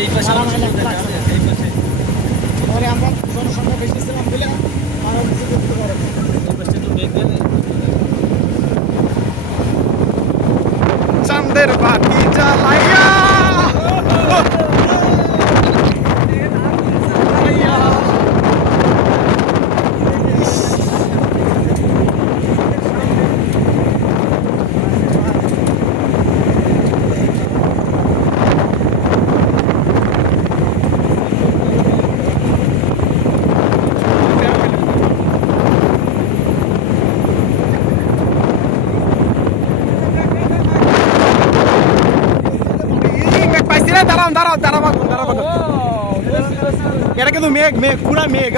এই পাশে পরে আমরা জনসংখ্যা বেশি ছিলাম বলে আমরা কিছু করতে পারবো না। এই পাশে একটু বেগ গেলে চাঁদের বাতি জ্বালাইয়া দাঁড়াও দাঁড়াও এটা কিন্তু মেঘ মেঘ পুরা মেঘ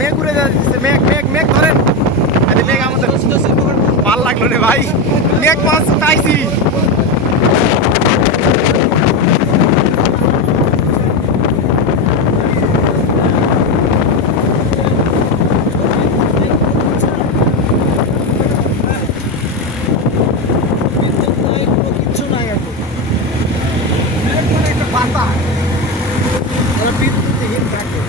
মেঘ ঘুরে যাচ্ছে মেঘ মেঘ মেঘ ধরেন মেঘ আমাদের ভাল লাগলো রে ভাই মেঘ মাছ পাইছি কিচ্ছু নাই এখন একটা পাতা বিদ্যুৎহীন থাকে।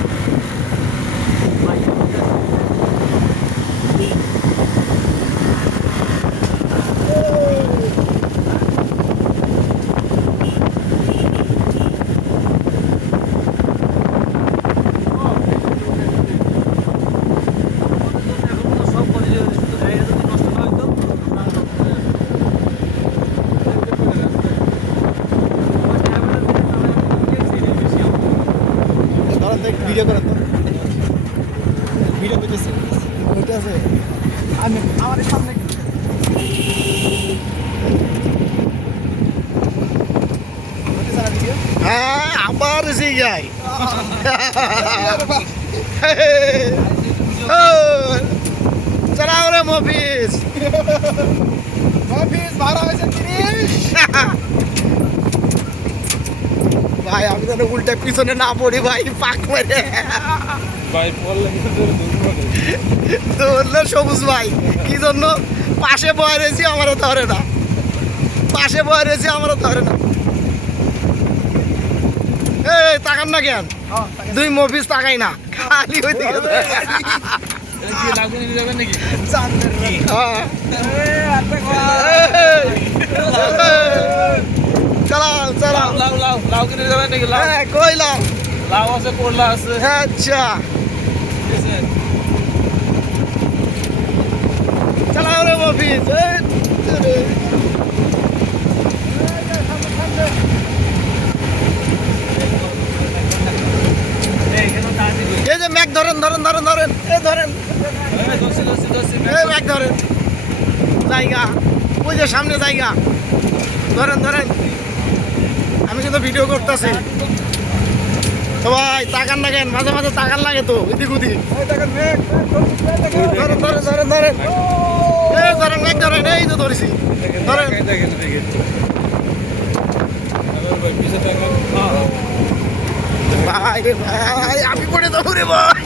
ভিডিও করেন তো ভিডিও করতেছি ওইটা আছে আমি আমাদের সামনে হ্যাঁ আবার এসে যাই চালাও রে মফিস মফিস ভাড়া হয়েছে 30 ভাই আমি তো উল্টা পিছনে না পড়ি ভাই পাক মেরে ভাই পড়লে ধরলো সবুজ ভাই কি জন্য পাশে বয়ে রয়েছি আমারও ধরে না পাশে বয়ে রয়েছি আমারও ধরে না এই তাকান না কেন দুই মফিস তাকাই না খালি হয়ে দিকে চালাও চালাও লাউ কিনে যাবেন নাকি? কই লাও লাউ আছে, করলা আছে। আচ্ছা চালাও রে মফিস এই যে ম্যাক ধরেন ধরেন ধরেন ধরেন এই ধরেন এই ম্যাক ধরেন জায়গা ওই যে সামনে জায়গা ধরেন ধরেন আমি কিন্তু ভিডিও করতেছি তো ভাই তাকান না কেন মাঝে মাঝে তাকান লাগে তো এদিক ওদিক ধরেন ধরেন ধরেন ধরেন এই ধরেন ম্যাক ধরেন এই তো ধরেছি ধরেন ভাই রে ভাই আমি পড়ে যাবো রে ভাই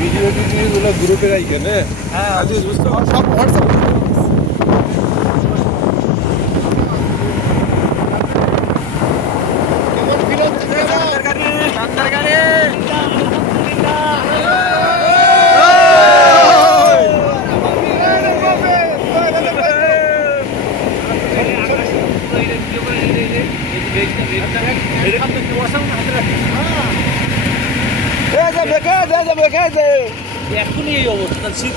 ভিডিও টিডিওগুলো গ্রুপে রাখবেন। হ্যাঁ সব হোয়াটসঅ্যাপ এই যে বেকে, এই যে বেকে, এই যে। এখনই এই অবস্থা শীতকাল